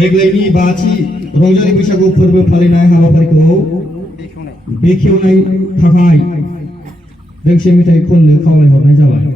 देग्लायनि बाथि रंजालि बैसागु फोरबो फालिनाय हाबाफारिखौ बेखेवनाय थाखाय दोंसे मेथाइ खननो खावलायहरनाय जाबाय।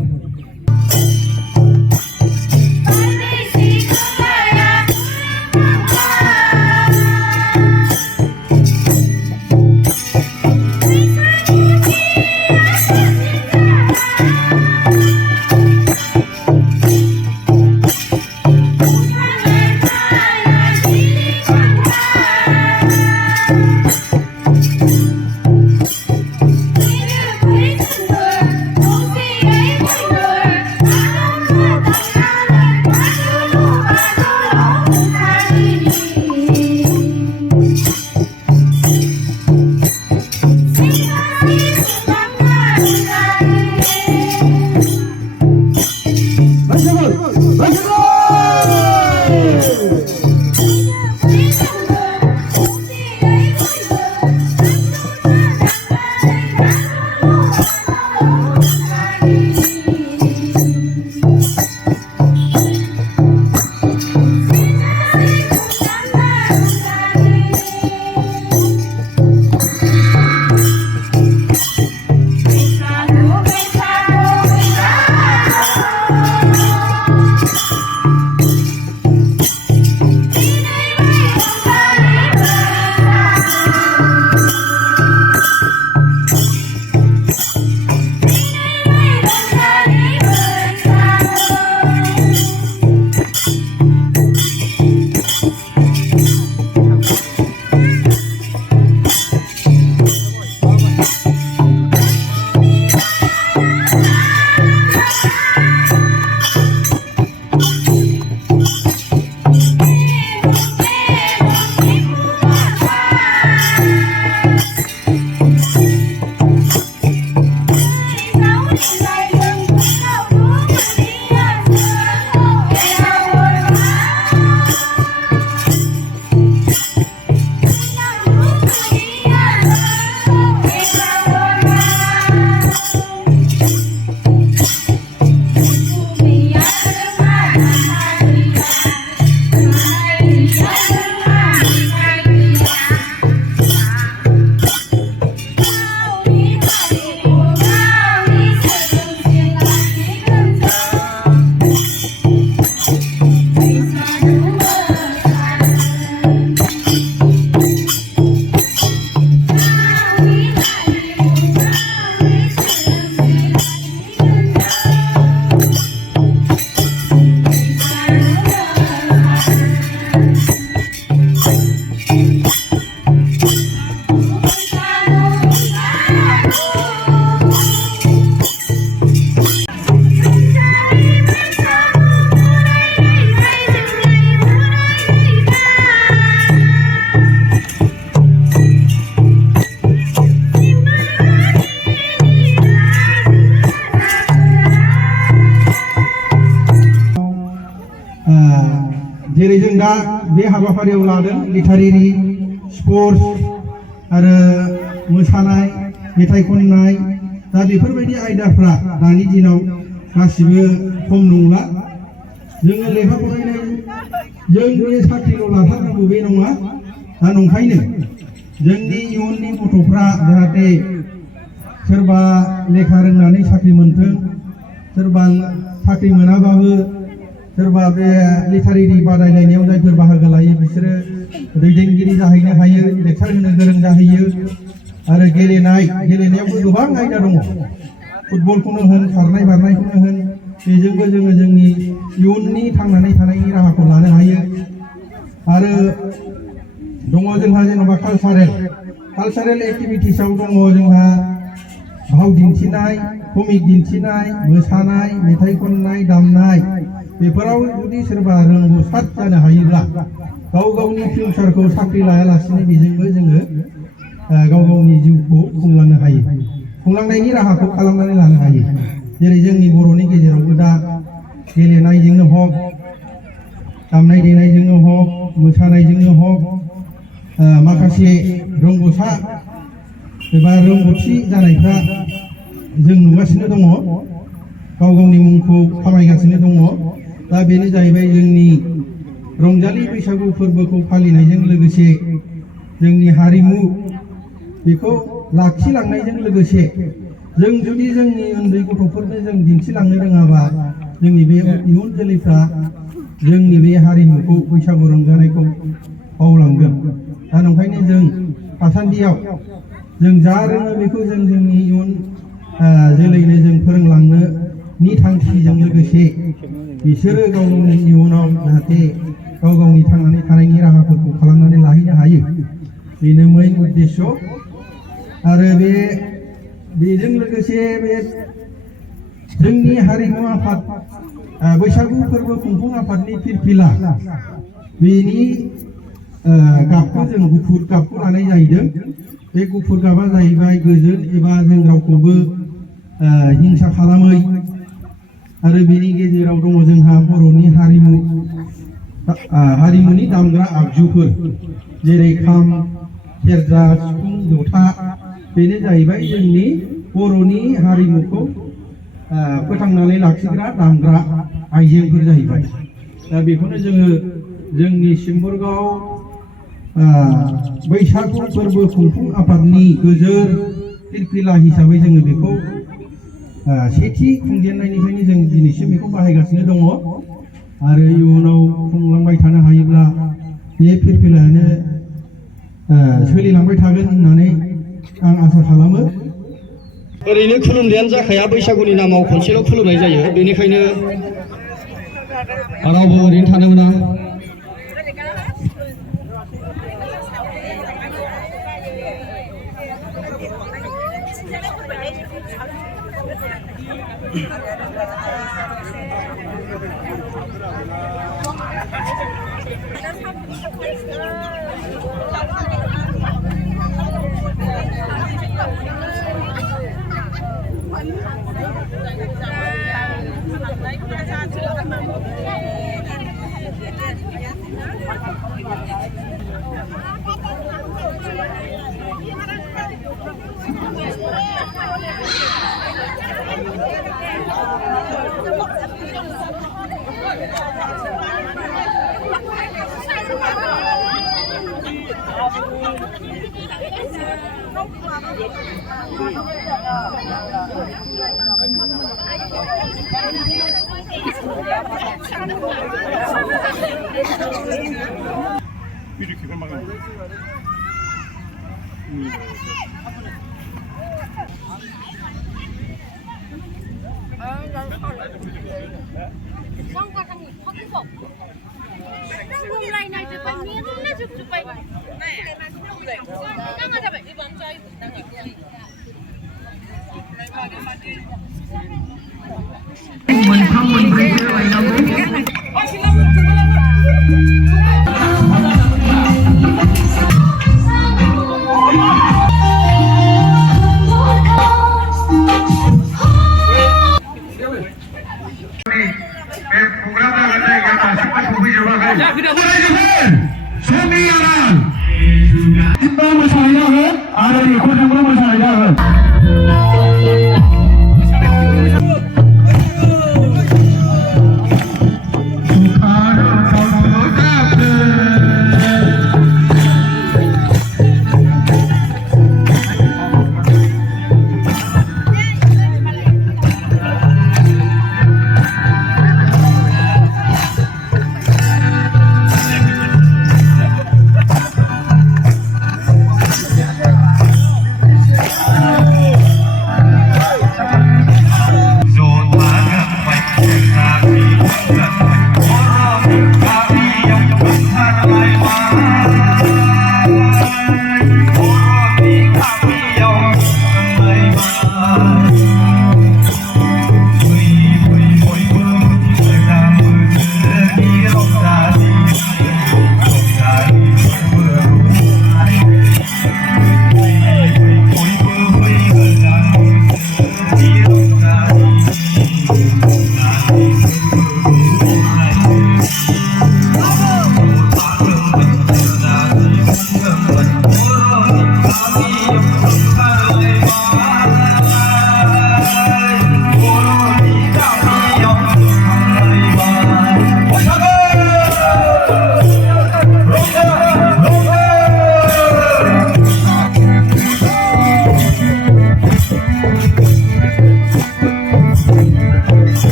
जेरै जों दा बे हाबाफारियाव लादों लिटारेरि स्पर्ट्स आरो मोसानाय मेथाइ खननाय दा बेफोरबायदि आयदाफ्रा दानि दिनाव गासिबो खम नंला। जोङो लेखा फरायनाय जों साख्रिल' लाथारनांगौ बे नङा, नंखायनो जोंनि इयुननि गथ'फ्रा जाहाथे सोरबा लेखा रोंनानै साख्रि मोनथों, सोरबा साख्रि मोनाबाबो सोरबा बे लिटारेरि बादायलायनायाव जायफोर बाहागो लायो बिसोरो दैदेनगिरि जाहैनो हायो, लेक्सार होनो गोरों जाहैयो। आरो गेलेनायावबो गोबां आयदा दङ। फुटबलखौनो होन, खारनाय बारनायखौनो होन, बेजोंबो जोङो जोंनि इयुननि थांनानै थानायनि राहाखौ लानो हायो। आरो दङ जोंहा जेनेबा कालचारेल एक्टिभिटिसआव दङ जोंहा भाव दिन्थिनाय, कमिक दिन्थिनाय, मोसानाय, मेथाइ खननाय, दामनाय, बेफोराव जुदि सोरबा रोंगौसार जानो हायोब्ला गाव गावनि फिउचारखौ साख्रि लायालासिनो बेजोंबो जोङो गाव गावनि जिउखौ खुंलांनो हायो, खुंलांनायनि राहाखौ खालामनानै लानो हायो। जेरै जोंनि बर'नि गेजेरावबो दा गेलेनायजोंनो हक, दामनाय देनायजोंनो हक, मोसानायजोंनो हक माखासे रोंगौसा एबा रोंगौथि जानायफ्रा जों नुगासिनो दङ, गाव गावनि मुंखौ खामायगासिनो दङ। दा बेनो जाहैबाय जोंनि रंजालि बैसागु फोरबोखौ फालिनायजों लोगोसे जोंनि हारिमु बेखौ लाखिलांनायजों लोगोसे जों जुदि जोंनि उन्दै गथ'फोरनो जों दिन्थिलांनो रोङाबा जोंनि बे इयुन जोलैफ्रा जोंनि बे हारिमुखौ, बैसागु रंजानायखौ बावलांगोन। दा नंखायनो जों थासान्दियाव जों जा रोङो बेखौ जों जोंनि इयुन जोलैनो जों फोरोंलांनोनि थांखिजों लोगोसे बिसोरो गाव गावनि इयुनाव जाहाथे गाव गावनि थांनानै थानायनि राहाफोरखौ खालामनानै लाहैनो हायो, बेनो मेन उद्देश्य। आरो बेजों लोगोसे बे जोंनि हारिमु आफाद बैसागु फोरबो खुंफुं आफादनि फिरफिला बेनि गाबखौ जों गुफुर गाबखौ लानाय जाहैदों। बे गुफुर गाबा जाहैबाय गोजोन एबा जों रावखौबो हिंसा खालामै। आरो बेनि गेजेराव दङ जोंहा बर'नि हारिमुनि दामग्रा आगजुफोर जेरै खाम, सेरजा, सिफुं, जथा, बेनो जाहैबाय जोंनि बर'नि हारिमुखौ फोथांनानै लाखिग्रा दामग्रा आइजेंफोर जाहैबाय। दा बेखौनो जोङो जोंनि सिम्बरगाव बैसागु फोरबो खुंफुं आफादनि गोजोर फिरफिला हिसाबै जोङो बेखौ सेथि खुंजेननायनिफ्रायनो जों दिनैसिम बेखौ बाहायगासिनो दङ। आरो इयुनाव खुंलांबाय थानो हायोब्ला बे फिरफिलायानो सोलिलांबाय थागोन होननानै आं आसा खालामो। ओरैनो खुलुमनायानो जाखाया, बैसागुनि नामाव खनसेल' खुलुमनाय जायो, बेनिखायनो रावबो ओरैनो थानो मोना।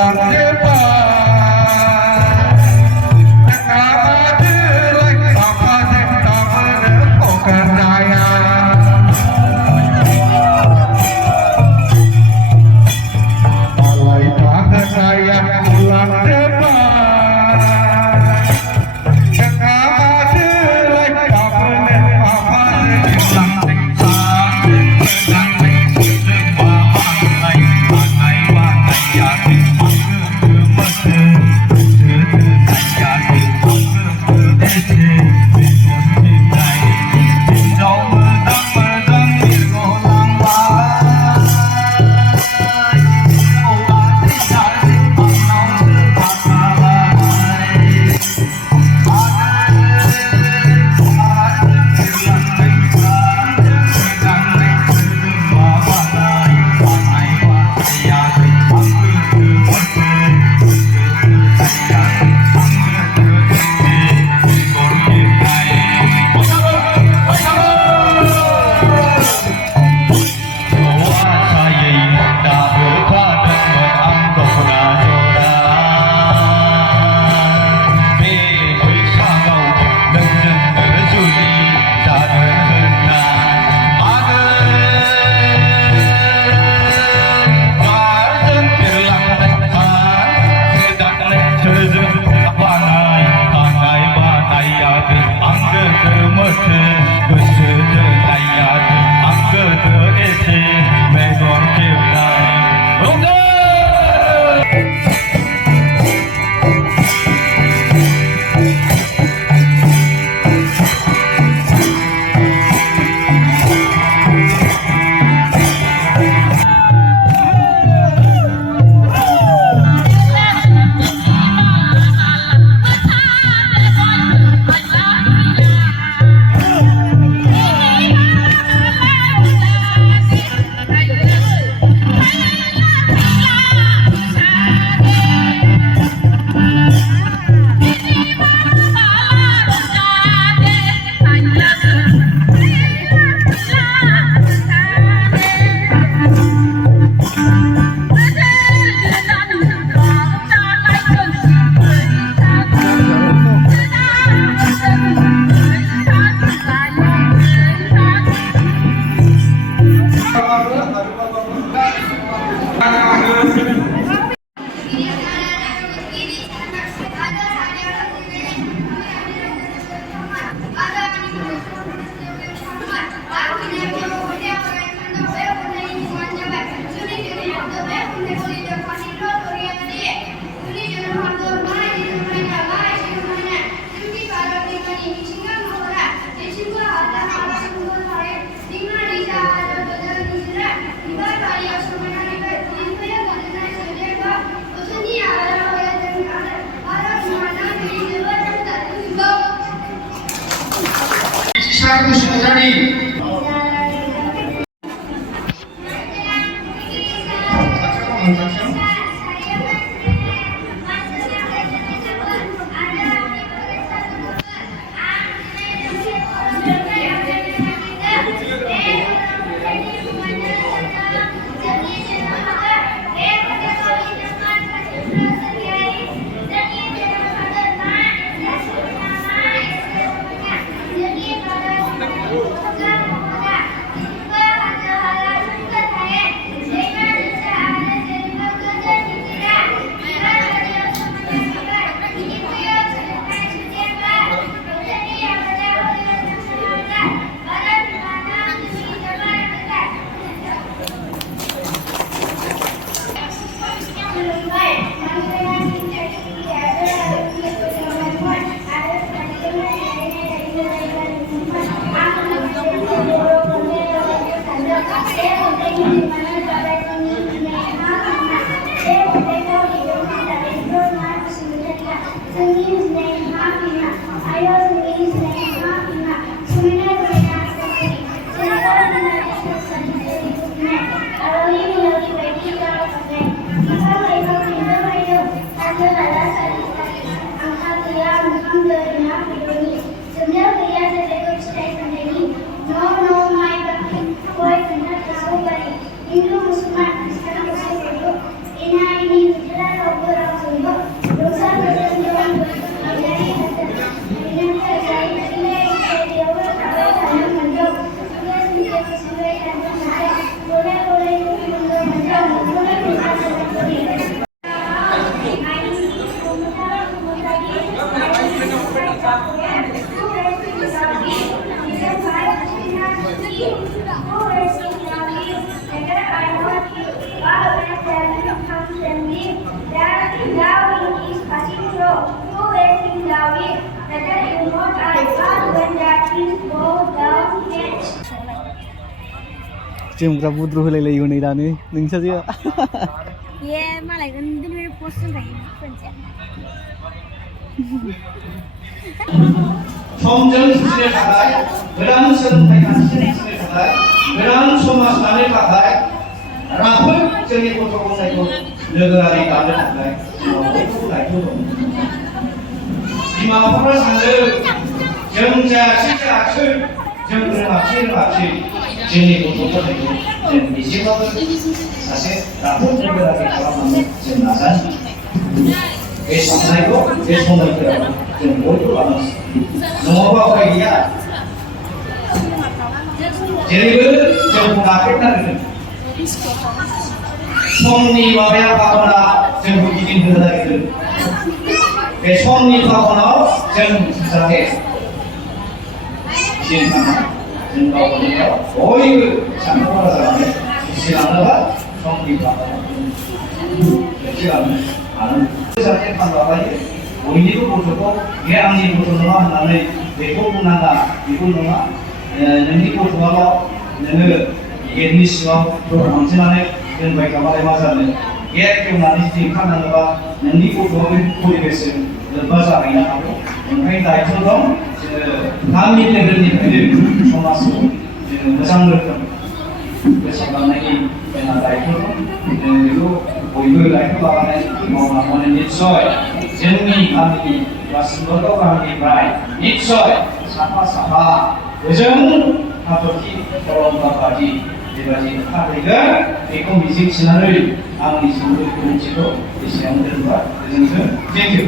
pulang depan Tengah jelek apa tak menemukan daya Alai banget saya pulang depan Tengah jelek tak menemukan जोमग्रा बुद्रु होलायलायो नै दानो नोंसोरजो ये मालाय उन्दै पोस्ट होनखायो फोनसेया समजों जुजिनो थाखाय गोदान सोलोंथाइ खान्थिजों जुजिनो थाखाय गोदान समाज दानो थाखाय राफोद जोंनि गथ' गथायखौ लोगोआरि दानो थाखाय बयबो दायथ' दं बिमा बिफाफ्रा सानदों जों जायाखै जों रोङाखै जोंनि गथ' गथायखौ जों एसेबाबो सासे राफोद लोगोआरि खालामनानै जों नाजायो बे साननायखौ बे समायफोराव जों बयबो लानांगौ नङाबा उपाय गैया जेरैबो जोंखौ नाख्रेबनांगोन समनि माबाया भाबना जोंखौ गिदिंहोनो नागिरदों बे समनि भाबनाव जों जाहाथे जों गावखौनो गाव बयबो सानख'रा जानानै सिगांनोबा समनि भाबनाव सिगांनो जाहाथे फानलाबायो बयनिबो गथ'खौ बे आंनि गथ' नङा होननानै बेखौ बुंनाङा बेखौ नङा नोंनि गथ'आल' नोङो गेटनि सिङाव दर हांथेनानै दोनबाय थाबालाय मा जानो गेट खेवनानै जुदि ओंखारनाङोबा नोंनि गथ'आ बे परिबेसजों लोब्बा जाहैनो हागौ ओंखायनो दायथ' दं जोङो गामि लेभेलनिफ्रायनो समाजखौ जोङो मोजां रोखोम फोसाबलांनायनि जोंहा दायथ' दं जों बेखौ बयबो दायथ' लानानै मावलांनानै निस्सय जोंनि गामिनि बा सिम्बोरगाव गामिनिफ्राय निस्सय साफा साफा गोजों हाथरखि खलम बादि बेबायदि ओंखारहैगोन बेखौ मिजिंथिनानै आंनि सुंद' बिबुंथिखौ एसेयावनो दोनबाय गोजोन्थों थेंक इउ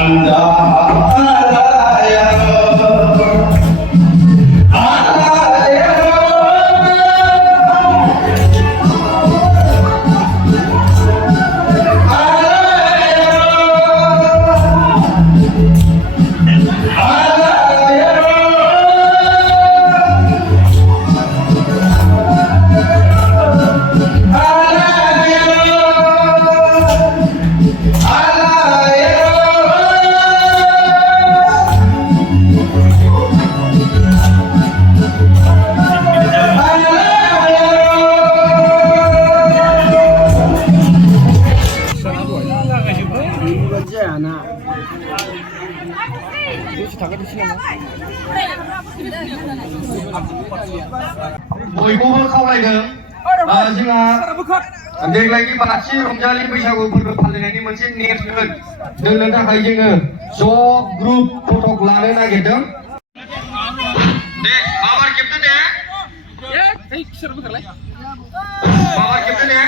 Anda बयखौबो खावलायदों जोंहा देग्लायनि बाथि रंजालि बैसागु फोरबो फालिनायनि मोनसे नेरसोन दोननो थाखाय जोङो ज' ग्रुप फटक लानो नागिरदों दे बाबार खेबदो दे बाबार खेबदो दे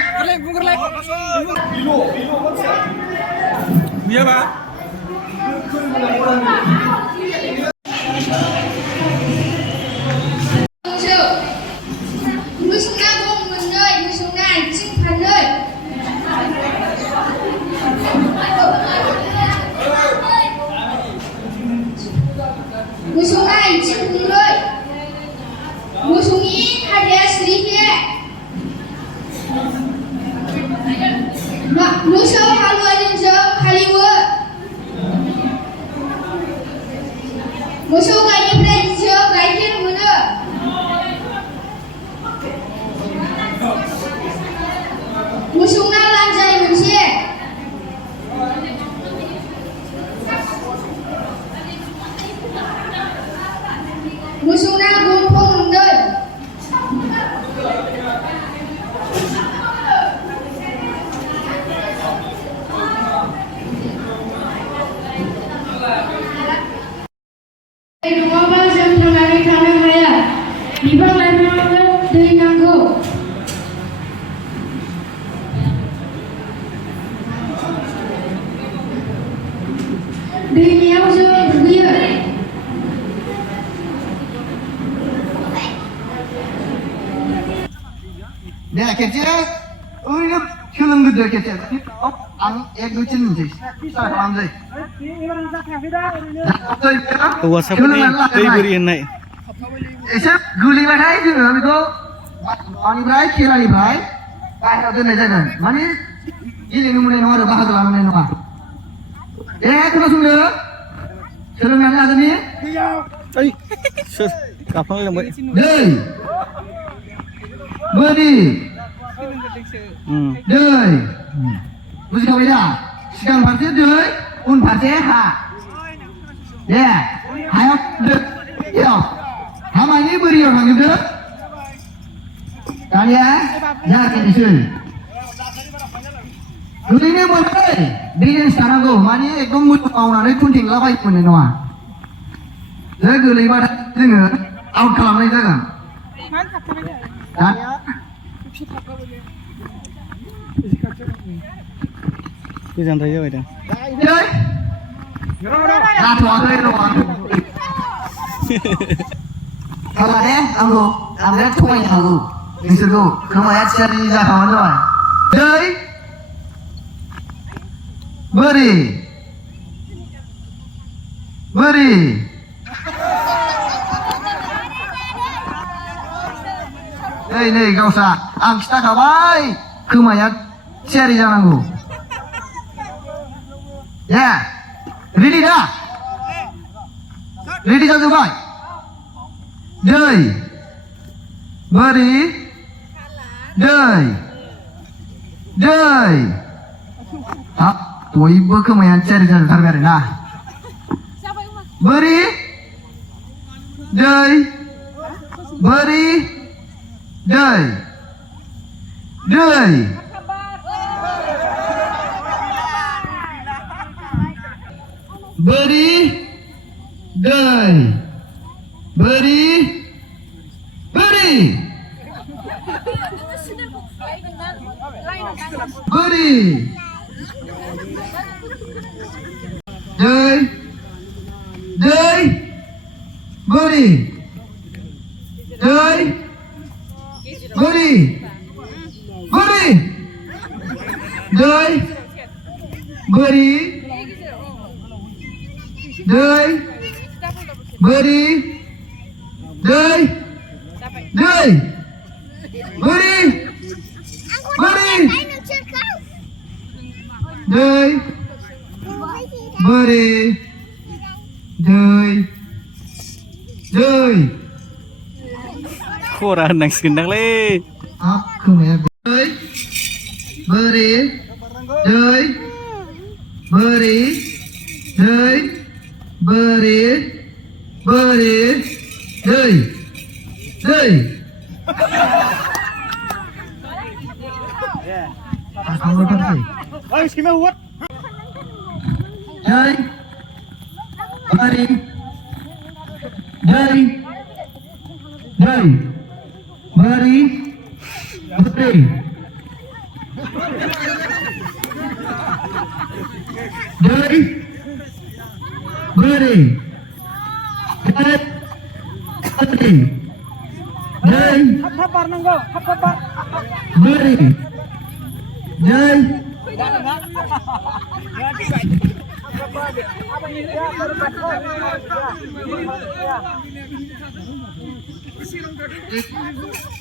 Musuna gong menoi, musuna cing panoi. Musuna cing panoi. Musungi ada sedikit. Musuh haluan jauh kaliwa. Musuh kali belajar belajar mana? Musungna lanjai munse. Musungna gumpung mundul. Dua jam terlari tanah raya. Bibang lainnya dari nanggo. Dunia musuh bergulir. Deh, kecil, ini film gede kecil. Ang lucu nih, saya paham sih. WhatsApp ni tei beri naik. Esok guling lagi tu, amigo. Ani berai, kira ni berai. Kaya tu ni jangan. Mana ini numune nomor bahasa dalam ni nomor. Kena sungguh. Film mana ada ni? Ai, sir, kapan lagi mbak? Deh. Beri. Deh. Mesti kau beda. Sekarang parti deh, un parti ha. Ya, ayo deh. Yo. Hama ini beri orang itu. Kalian, jangan isun. Gulingnya mulai. Dia sekarang go, mana ekdom mulut mau nari pun tinggal baik pun ni noa. Jadi guling pada dengar, out kalam ni jangan. Dia jangan raya itu. Jadi, ratu ada ni noa. Kalau ambil tuai aku, insyaallah, kemayat cari jalan doa. Jadi, beri. Nih, gak usah. Kita kawai, kemayat cari jalan aku. Ya, ready dah? Ready satu baik. Dai, beri, dai. Tuh ibu kemayan cari jalan terbaru nah. Beri, dai, beri, dai. Beri, dai. Beri. Kurang nang sendang le. Aku mah beri, beri, dei, beri, dei, dei. Kalau tersi. Oi, skimnya uat. Dei, beri, dei, dei, beri, beri. Dei, beri, beri, dei, Hap-hapar nanggo, hap-hapar. beri, dei.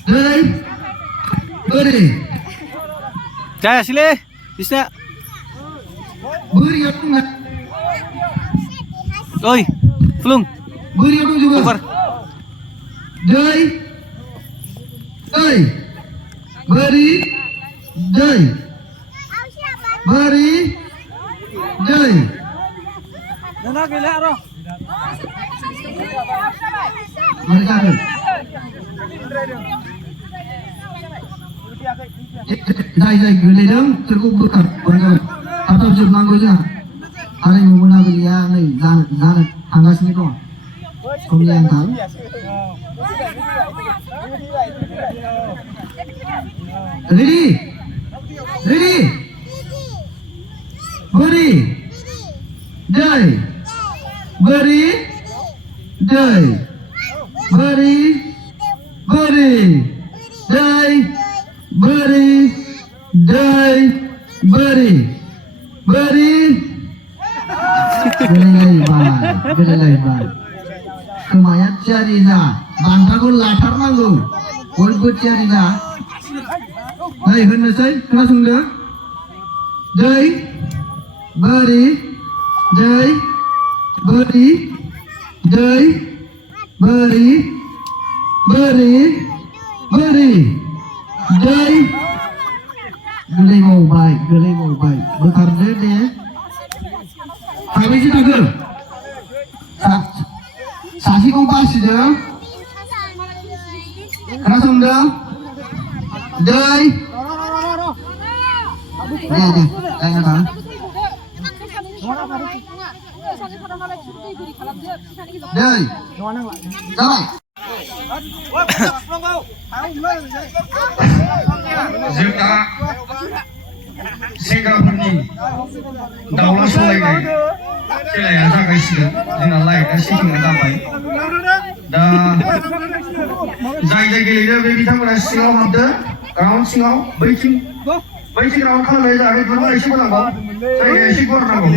Dei, beri, Jaya sile, bisa. beri aku nggak, Oi, Fulung, beri aku juga. keluar. Dei, dei, beri, dei, beri, dei. Nana gila roh. Mereka ada. Jai gede dong, cukup bekar. Atau jub nanggo aja. Ada yang mau nabi ya, nih, jangan anggas nih kok. Kemudian tahu. Ready, ready, beri, dai, beri, dai, beri, beri, dai, beri, dai, beri, beri. Gede lagi bang. Kemayat cari dah, bantaku latar nanggu, bolbut cari dah. Hai, hendak saya kelas enggak? Dai, beri, dai, beri, dai, beri, beri, beri, dai. Gede mau baik, bekar dede. Kami sih tak Sasi kompas dah. Kelas enggak? Dai. Ada. Dai. Jalan. जोंना सेंग्राफोरनि दाउला सौलायनाय खेलाया जागायसिगोन जोंना लाइटआ सेटिंआ जाबाय दा जाय जाय गेलेदों बे बिथांमोना सिङाव हाबदो ग्राउन्ड सिङाव बैथिं राउन्ड खालामनाय जाहाथे दुरुङा एसे मोजांबाव जायगाया एसे गुवार नांगौ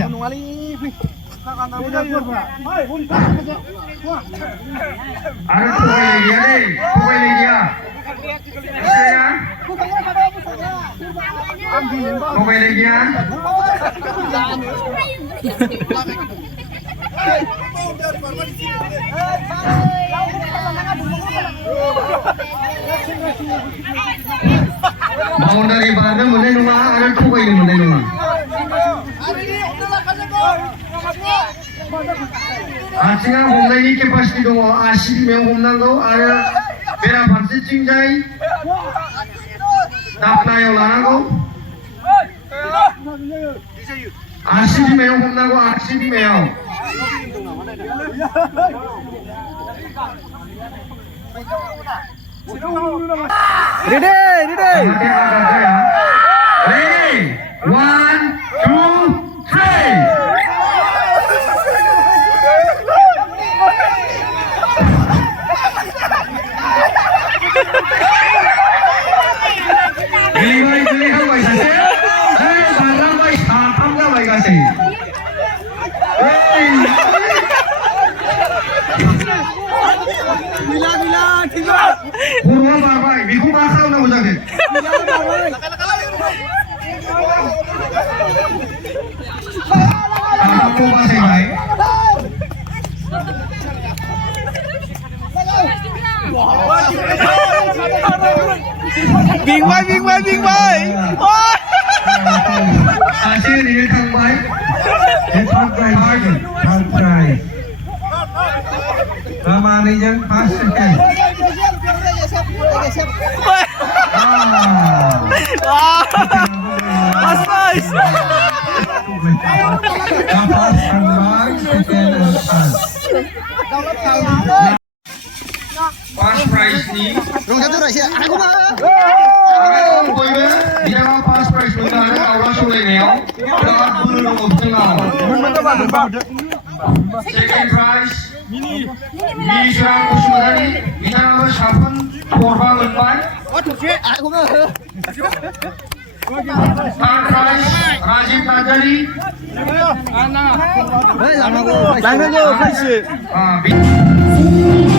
आरो थगायनाय गैया दै थगायनाय गैया थगायनाय गैया बाउन्डारि बारनो मोननाय नङा आरो थगायनो मोननाय नङा आथिङा हमनायनि केपासिटि दङ आसि बिमायाव हमनांगौ आरो बेराफारसेथिंजाय दाफनायाव लानांगौ आसि बिमायाव हमनांगौ आसि बिमायाव Ready. जाहाथे आघात जाया रेडि 1 2 3 गेलेहांबाय सासे बारलांबाय साथाम जाबाय गासै खर'आ बारबाय बेखौ मा खालामनांगौ जाखो साथामखौ बासायबाय Bing bay. सासे ओरैनो थांबाय third prize. Ramananjan first second. Mas Faiz. First and one, second and third. First prize ni. Rong satu dah siap. Aku mah. बयबो बिथाङा फार्स्ट प्राइज मोननो हादों दावला सौलायनायाव बिराद बोलो दङ बिथांनाव सेकेन्ड प्राइज मिलिसरां बसुमतारी बिथाङाबो साफोन गरबा मोनबाय Aku mah. Third prize Rajiv Narzary Hei, lama aku. Langgan go, Faiz. बि-